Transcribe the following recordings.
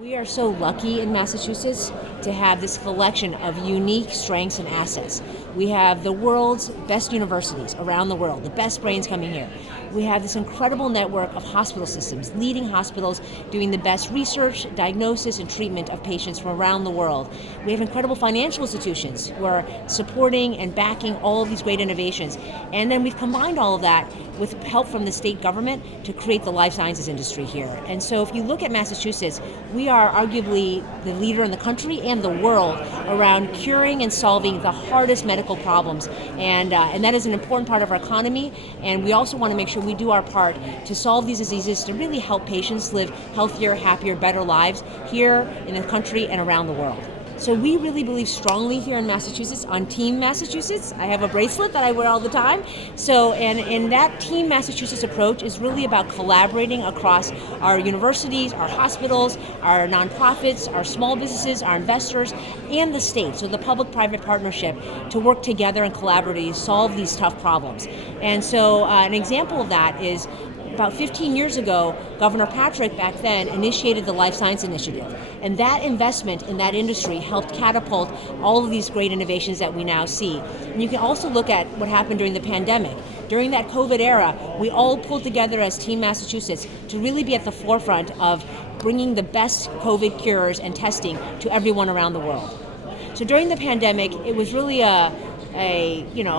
We are so lucky in Massachusetts to have this collection of unique strengths and assets. We have the world's best universities around the world, the best brains coming here. We have this incredible network of hospital systems, leading hospitals doing the best research, diagnosis, and treatment of patients from around the world. We have incredible financial institutions who are supporting and backing all of these great innovations. And then we've combined all of that with help from the state government to create the life sciences industry here. And so if you look at Massachusetts, we are arguably the leader in the country and the world around curing and solving the hardest medical problems. And that is an important part of our economy. And we also want to make sure we do our part to solve these diseases, to really help patients live healthier, happier, better lives here in the country and around the world. So we really believe strongly here in Massachusetts on Team Massachusetts. I have a bracelet that I wear all the time. So, and that Team Massachusetts approach is really about collaborating across our universities, our hospitals, our nonprofits, our small businesses, our investors, and the state. So the public-private partnership to work together and collaborate to solve these tough problems. And so an example of that is about 15 years ago, Governor Patrick back then initiated the Life Science Initiative. And that investment in that industry helped catapult all of these great innovations that we now see. And you can also look at what happened during the pandemic. During that COVID era, we all pulled together as Team Massachusetts to really be at the forefront of bringing the best COVID cures and testing to everyone around the world. So during the pandemic, it was really a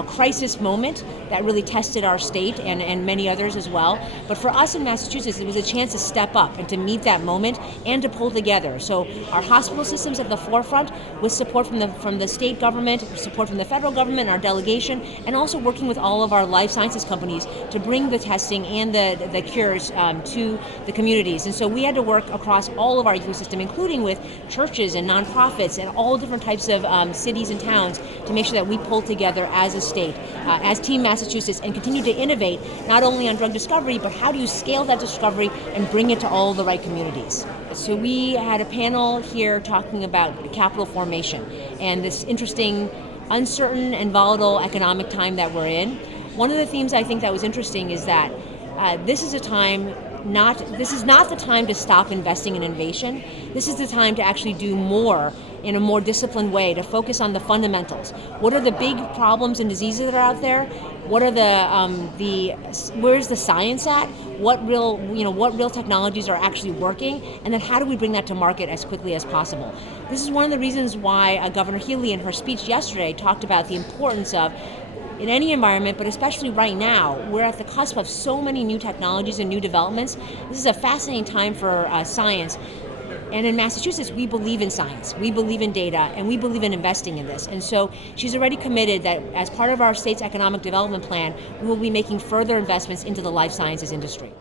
crisis moment that really tested our state and many others as well. But for us in Massachusetts, it was a chance to step up and to meet that moment and to pull together. So our hospital system's at the forefront with support from the state government, support from the federal government, our delegation, and also working with all of our life sciences companies to bring the testing and the cures to the communities. And so we had to work across all of our ecosystem, including with churches and nonprofits and all different types of cities and towns to make sure that we pull together as a state, as Team Massachusetts, and continue to innovate not only on drug discovery, but how do you scale that discovery and bring it to all the right communities. So we had a panel here talking about capital formation and this interesting, uncertain and volatile economic time that we're in. One of the themes I think that was interesting is that this is not the time to stop investing in innovation. This is the time to actually do more in a more disciplined way, to focus on the fundamentals. What are the big problems and diseases that are out there? What are where's the science at? What real technologies are actually working? And then how do we bring that to market as quickly as possible? This is one of the reasons why Governor Healy in her speech yesterday talked about the importance of, in any environment, but especially right now, we're at the cusp of so many new technologies and new developments. This is a fascinating time for science. And in Massachusetts, we believe in science, we believe in data, and we believe in investing in this. And so she's already committed that as part of our state's economic development plan, we will be making further investments into the life sciences industry.